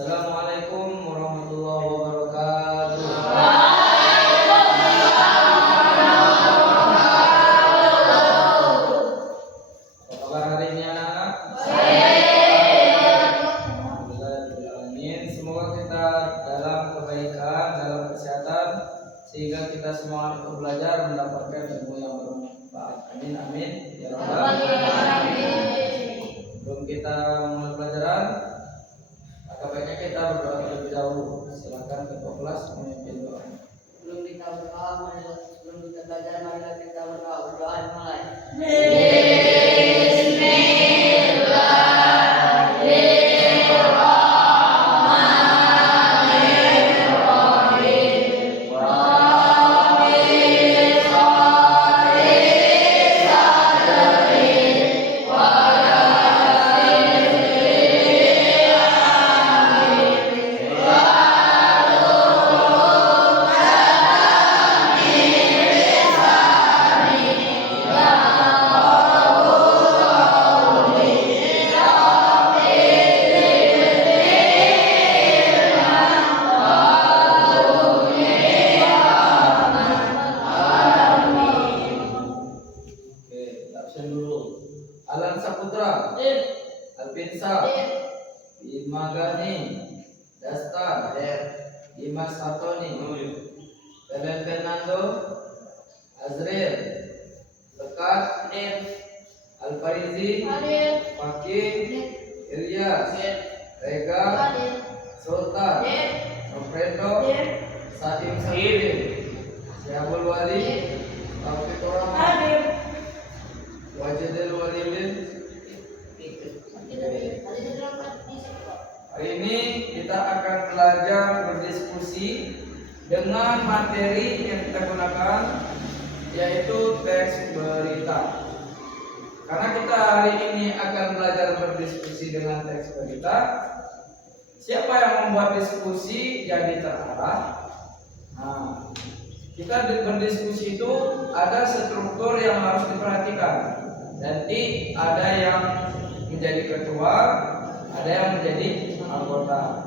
Assalamualaikum warahmatullahi wabarakatuh. Apa kabar hari ini anak-anak? Alhamdulillah. Semoga kita dalam kebaikan, dalam kesehatan, sehingga kita semua untuk belajar mendapatkan ilmu yang bermanfaat. Amin amin ya rabbal alamin. Sebelum kita mulai pelajaran, baiknya kita berdoa terlebih dahulu. Silakan ketua kelas memimpin doa. Sebelum kita berdoa, sebelum kita belajar, marilah kita berdoa. Berdoa dimulai. Alan Saputra, Alpinsa, Imagani, Dasta, Dimas Satoni, Belen Fernando, Azril, Lekat, Alfarizi, Fakih, Ilyas, Rega, Sultan, Nofredo, Saim Salim, Syabul Wali, Taufik Rahman, Wajidil Walidin. Hari ini kita akan belajar berdiskusi dengan materi yang kita gunakan, yaitu teks berita. Karena kita hari ini akan belajar berdiskusi dengan teks berita, siapa yang membuat diskusi jadi terarah. Nah, kita berdiskusi itu ada struktur yang harus diperhatikan. Nanti ada yang menjadi ketua, ada yang menjadi anggota.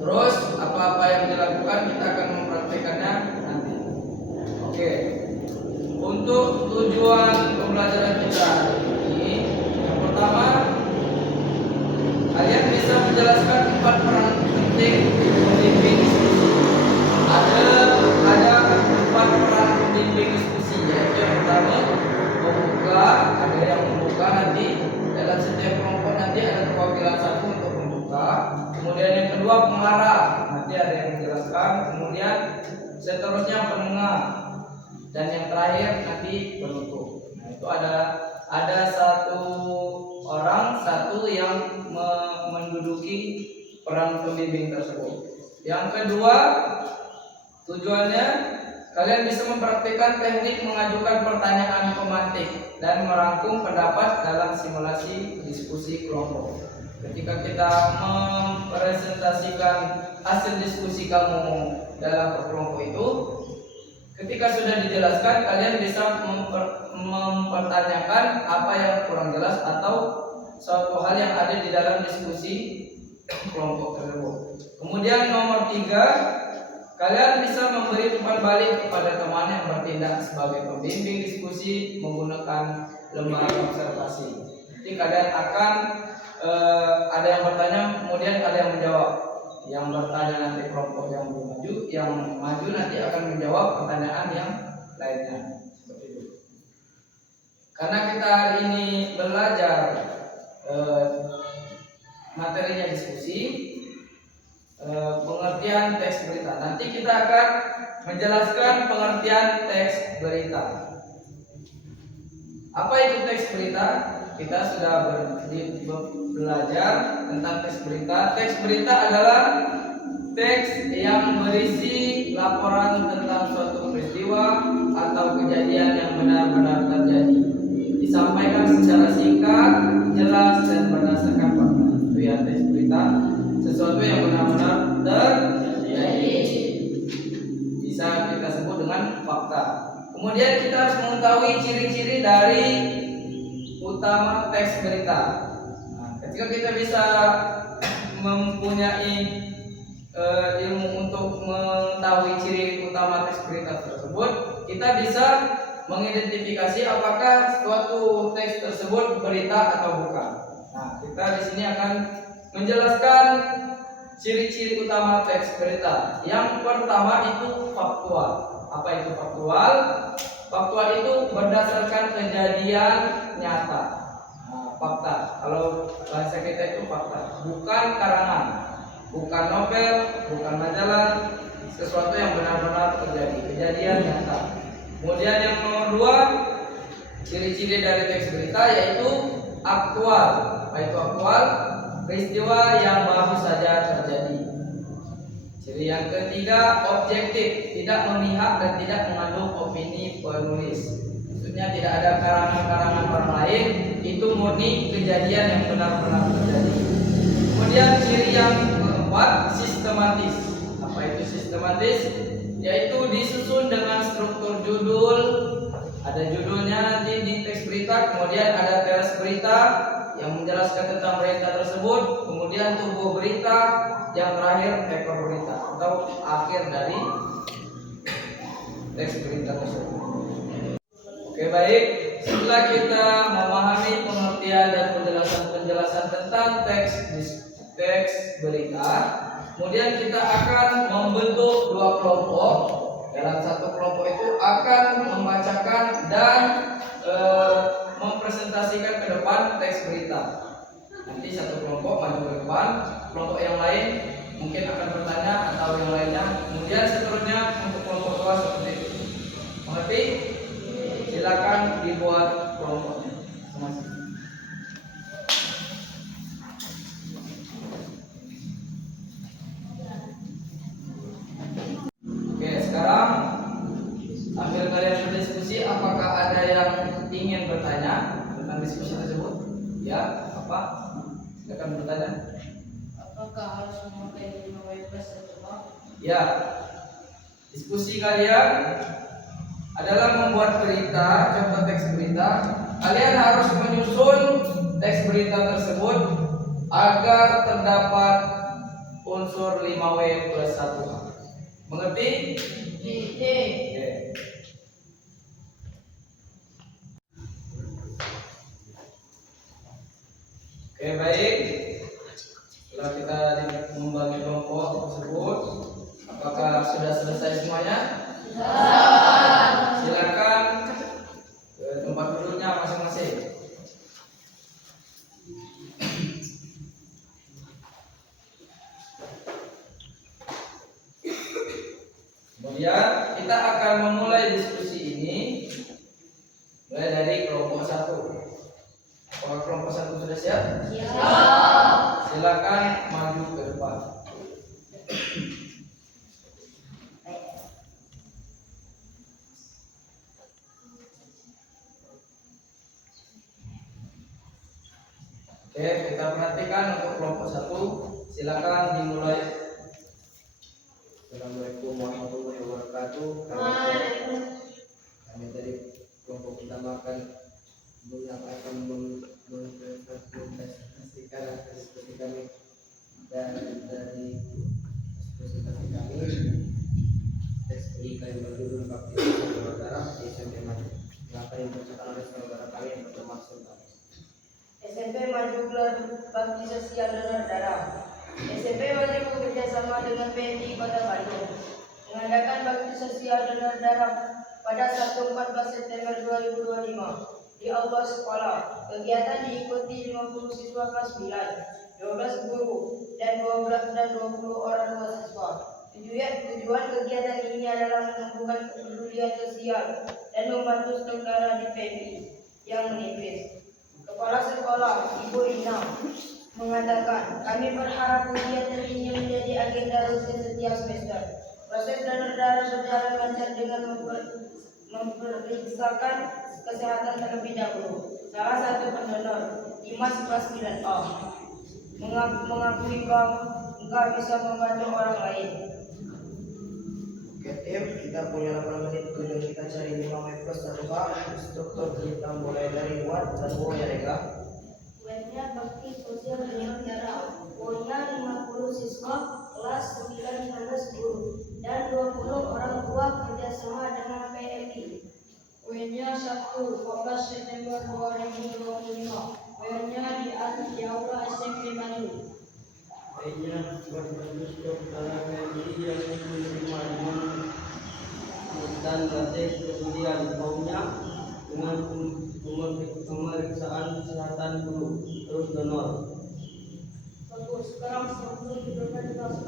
Terus apa-apa yang dilakukan kita akan mempraktikannya nanti. Oke. Untuk tujuan pembelajaran kita ini, yang pertama, kalian bisa menjelaskan 4 peran penting pembimbing diskusi. Ada 4 peran pembimbing diskusi, yaitu yang pertama membuka, ada yang membuka nanti dalam setiap kelompok nanti ada perwakilan satu untuk membuka. Kemudian yang kedua pengarah, nanti ada yang menjelaskan. Kemudian seterusnya penengah, dan yang terakhir nanti penutup. Nah, itu ada satu orang satu yang menduduki peran pembimbing tersebut. Yang kedua, tujuannya kalian bisa mempraktikkan teknik mengajukan pertanyaan pemantik dan merangkum pendapat dalam simulasi diskusi kelompok. Ketika kita mempresentasikan hasil diskusi kamu dalam kelompok itu, ketika sudah dijelaskan, kalian bisa mempertanyakan apa yang kurang jelas atau suatu hal yang ada di dalam diskusi kelompok tersebut. Kemudian nomor 3, kalian bisa memberi umpan balik kepada teman yang bertindak sebagai pembimbing diskusi menggunakan lembaga observasi. Jadi kalian akan ada yang bertanya, kemudian ada yang menjawab. Yang bertanya nanti kelompok yang maju, yang maju nanti akan menjawab pertanyaan yang lainnya. Seperti itu. Karena kita hari ini belajar materinya diskusi, pengertian teks berita. Nanti kita akan menjelaskan pengertian teks berita. Apa itu teks berita? Kita sudah belajar tentang teks berita. Teks berita adalah teks yang berisi laporan tentang suatu peristiwa atau kejadian yang benar-benar terjadi. Disampaikan secara singkat, jelas, dan berdasarkan fakta. Itu ya teks berita. Sesuatu yang benar-benar terjadi, bisa kita sebut dengan fakta. Kemudian kita harus mengetahui ciri-ciri dari utama teks berita. Nah, ketika kita bisa mempunyai ilmu untuk mengetahui ciri utama teks berita tersebut, kita bisa mengidentifikasi apakah suatu teks tersebut berita atau bukan. Nah, kita di sini akan menjelaskan ciri-ciri utama teks berita. Yang pertama itu faktual. Apa itu faktual? Faktual itu berdasarkan kejadian nyata. Nah, fakta. Kalau bahasa kita itu fakta, bukan karangan, bukan novel, bukan majalah, sesuatu yang benar-benar terjadi, kejadian nyata. Kemudian yang nomor 2, ciri-ciri dari teks berita yaitu aktual. Apa itu aktual? Peristiwa yang baru saja terjadi. Ciri yang ketiga, objektif, tidak memihak dan tidak mengandung opini penulis. Maksudnya tidak ada karangan-karangan orang lain, itu murni kejadian yang benar-benar terjadi. Kemudian ciri yang keempat, sistematis. Apa itu sistematis? Yaitu disusun dengan struktur judul. Ada judulnya nanti di teks berita, kemudian ada teles berita yang menjelaskan tentang berita tersebut, kemudian tubuh berita, yang terakhir ekor berita atau akhir dari teks berita tersebut. Oke, baik. Setelah kita memahami pengertian dan penjelasan tentang teks berita, kemudian kita akan membentuk 2 kelompok. Dalam satu kelompok itu akan membacakan dan mempresentasikan ke depan teks berita. Nanti satu kelompok maju ke depan, kelompok yang lain mungkin akan bertanya atau yang lainnya. Kemudian seterusnya untuk kelompok 2 seperti itu. Mengerti? Silakan dibuat kelompoknya. Oke, sekarang sambil kalian berdiskusi, apakah ada yang ingin bertanya tentang diskusi tersebut? Ya, apa? Silakan bertanya. Apakah harus memakai 5 W plus atau apa? Ya, diskusi kalian adalah membuat berita, contoh teks berita. Kalian harus menyusun teks berita tersebut agar terdapat unsur 5W plus 1A. Mengerti? Oke. Oke, baik. Setelah kita membagi kelompok tersebut, apakah sudah selesai semuanya? Silakan ke tempat duduknya masing-masing. Kemudian kita akan memulai diskusi ini mulai dari kelompok 1. Apakah kelompok 1 sudah siap? Siap. Silakan maju ke depan. Oke, kita perhatikan untuk kelompok 1. Silakan dimulai. Assalamualaikum warahmatullahi wabarakatuh. Kami dari kelompok pertama akan mempresentasikan diskusi kami dan dari presentasi kami teks berita yang berjudul Baptisan Donor Darah di SMP Maju yang akan dibacakan oleh saudara kami yang bernama Sultan. SMP Maju gelar bakti sosial donor darah. SMP Maju bekerjasama dengan PNI Kota Bandung mengadakan bakti sosial donor darah pada Sabtu 14 September 2025 di aula sekolah. Kegiatan diikuti 50 siswa kelas 9, 12 guru, dan 20 orang tua siswa. Tujuan kegiatan ini adalah menumbuhkan kepedulian sosial dan membantu saudara di PMI yang menipis. Kepala sekolah, Ibu Ina, mengatakan, kami berharap kegiatan ini menjadi agenda rutin setiap semester. Proses donor darah berjalan lancar dengan memeriksakan kesehatan terlebih dahulu. Salah satu pendonor, Dimas kelas 9A, mengakui bangga bisa membantu orang lain. Oke tim, kita punya 8 menit tujuan kita cari 5 W plus 1A. Struktur kita mulai dari What dan Wo ya Rega. Webnya bakti sosial donor darah. Wo-nya 50 siswa kelas 9 guru dan 20 orang tua kerjasama dengan PMI. W-nya 1, 14 September 2025. W-nya di Aula SMP Maju. Lainnya berbentuk saudara PMI yang menerima dan batik, kemudian kaumnya dengan pemeriksaan kesehatan dulu, terus donor. Bagus, sekarang sebelum diberikan kelas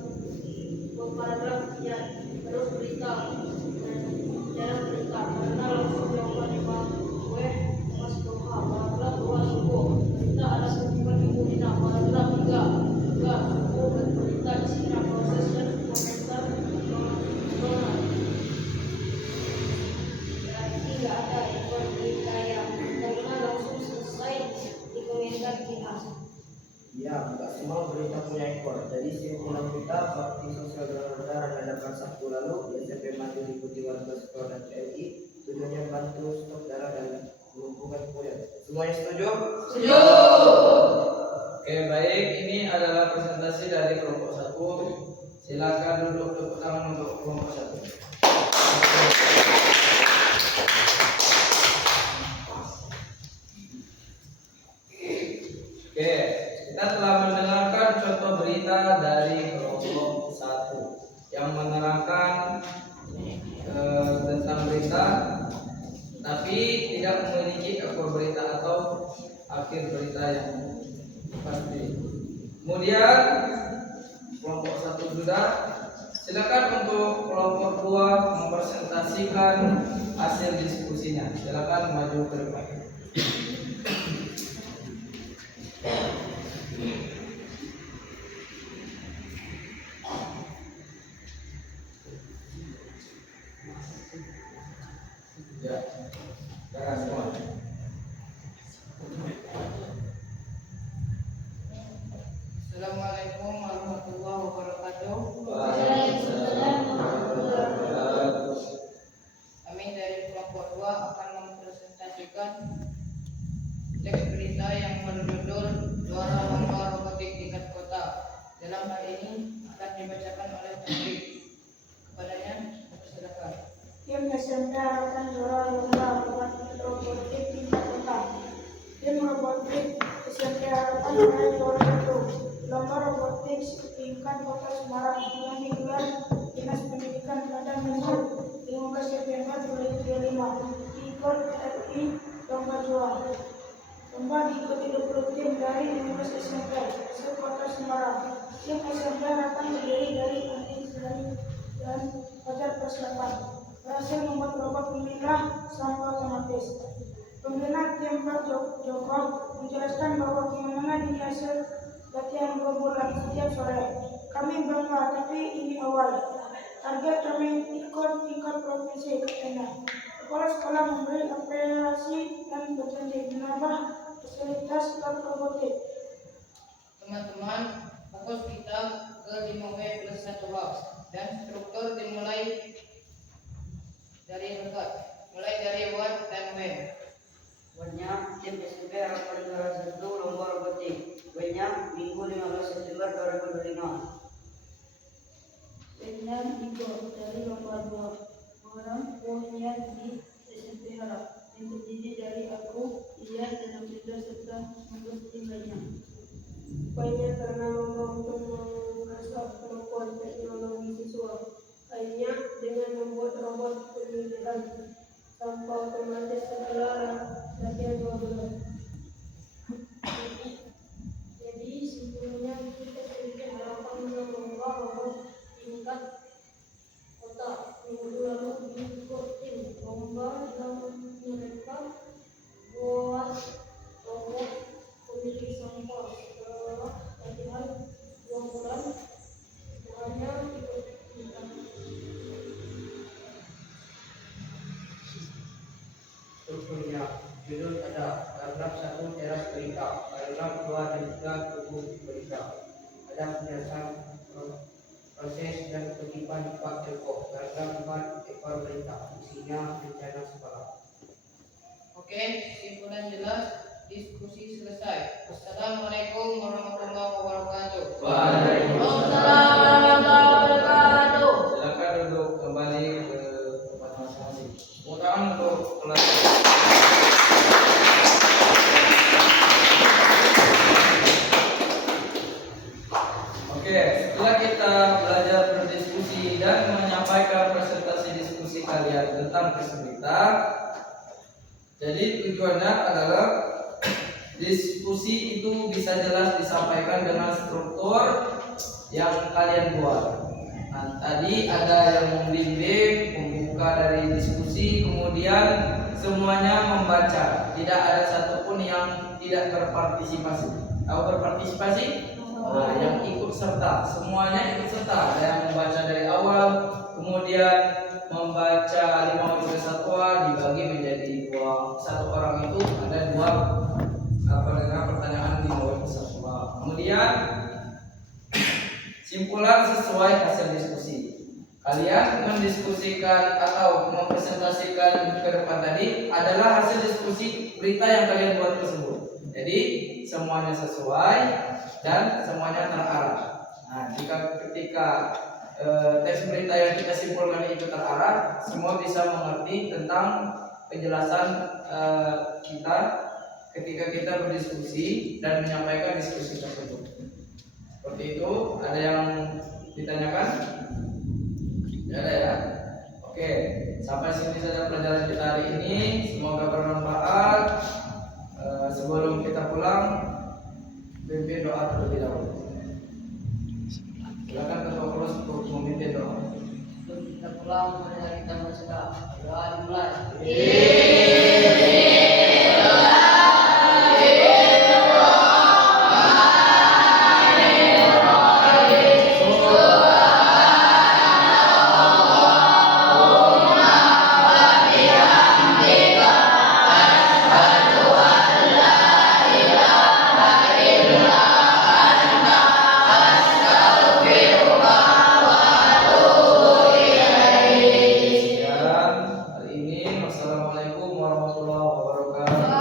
paragraf ya, terus berita dalam berita karena langsung jawaban 5 W masuk ke paragraf 2 suku berita ada sentimen minggu dina paragraf 3 berita isinya proses dan komentar donor. Berarti nggak ada ekor berita yang karena langsung selesai dikomentar di atas. Ya, nggak semua berita punya ekor. Jadi simpulan kita bakti sosial donor darah diadakan Sabtu lalu di SMP Maju diikuti warga sekolah dan PMI. Tujuannya bantu stok darah dan melumpuhkan kulit. Semuanya setuju? Setuju. Oke, baik. Ini adalah presentasi dari kelompok 1. Silakan duduk tepuk tangan untuk kelompok 1. Oke, kita telah mendengarkan contoh berita dari kelompok 1 yang menerangkan tentang berita, tapi tidak memiliki ekor berita atau akhir berita yang pasti. Kemudian kelompok 1 sudah. Silakan untuk kelompok 2 mempresentasikan hasil diskusinya. Silakan maju ke depan. Ya, silakan semua. Assalamualaikum warahmatullahi wabarakatuh. Kami dari kelompok 2 akan mempresentasikan teks berita yang berjudul Juara Lomba Robotik Tingkat Kota. Dalam hal ini akan dibacakan oleh Taufik. Kepadanya, silakan. Tim SMP Harapan juara lomba robotik tingkat kota. Tim robotik SMP Harapan meraih juara 1 lomba robotik tingkat kota Semarang yang digelar Dinas Pendidikan pada Minggu 15 September 2025 di KOR RI Lomba Juara. Lomba diikuti 20 tim dari 15 SMP sekota Semarang. Tim SMP Harapan terdiri dari Andi Zani dan Fajar Persiapan. Berhasil membuat robot memilah sampah otomatis. Pembina tim Pak Joko menjelaskan bahwa kemenangan ini hasil latihan 2 bulan setiap sore. Kami bangga, tapi ini awal. Target kami ikut tingkat provinsi, katanya. Kepala sekolah memberi apresiasi dan berjanji menambah fasilitas lab robotik. Teman-teman, fokus kita ke 5W plus 1H dan struktur dimulai dari dekat, mulai dari Word dan Web. Wordnya tim SMP Harapan juara 1 lomba robotik. Webnya Minggu 15 September 2025. Webnya Igor dari lomba 2 orang punya di SMP Harap yang terdiri dari aku, Iya, dan Abdullah serta 19 tim lainnya. Webnya karena lomba untuk mengasah kemampuan teknologi siswa. Lainnya dengan membuat robot pemilihan sampah otomatis setelah latihan 2 bulan. Jadi simpulnya kita sedikit harapan untuk membuat robot tingkat kota. Minggu lalu diikut tim lomba yang mereka buat robot pemilik sampah setelah latihan 2 bulan. Hanya ikut tingkat. Strukturnya, judul ada paragraf 1 teras berita, paragraf 2 dan 3 tubuh berita. Ada penjelasan proses dan kutipan Pak Joko. Paragraf 4 ekor berita, isinya rencana sekolah. Oke, kesimpulan jelas, diskusi selesai. Assalamualaikum warahmatullahi wabarakatuh. Waalaikumsalam. Oke, setelah kita belajar berdiskusi dan menyampaikan presentasi diskusi kalian tentang teks berita, jadi tujuannya adalah diskusi itu bisa jelas disampaikan dengan struktur yang kalian buat. Nah, tadi ada yang membimbing, membuka dari diskusi, kemudian semuanya membaca. Tidak ada satupun yang tidak berpartisipasi. Tahu berpartisipasi? Nah, yang ikut serta, semuanya ikut serta. Ada yang membaca dari awal, kemudian membaca 5 wujud satwa dibagi menjadi 2. Satu orang itu ada 2 pertanyaan 5 wujud satwa. Kemudian simpulan sesuai hasil diskusi. Kalian mendiskusikan atau mempresentasikan ke depan tadi adalah hasil diskusi berita yang kalian buat tersebut. Jadi semuanya sesuai dan semuanya terarah. Nah, ketika teks berita yang kita simpulkan itu terarah, semua bisa mengerti tentang penjelasan kita ketika kita berdiskusi dan menyampaikan diskusi tersebut. Seperti itu. Ada yang ditanyakan? Tidak ada ya? Oke, sampai sini saja pelajaran kita hari ini. Semoga bermanfaat. Sebelum kita pulang, pimpin doa terlebih dahulu. Silakan Ketua Kelas untuk memimpin doa. Sebelum kita pulang, mari kita bersedekah. Doa dimulai. Sekian hari ini. Wassalamualaikum warahmatullahi wabarakatuh.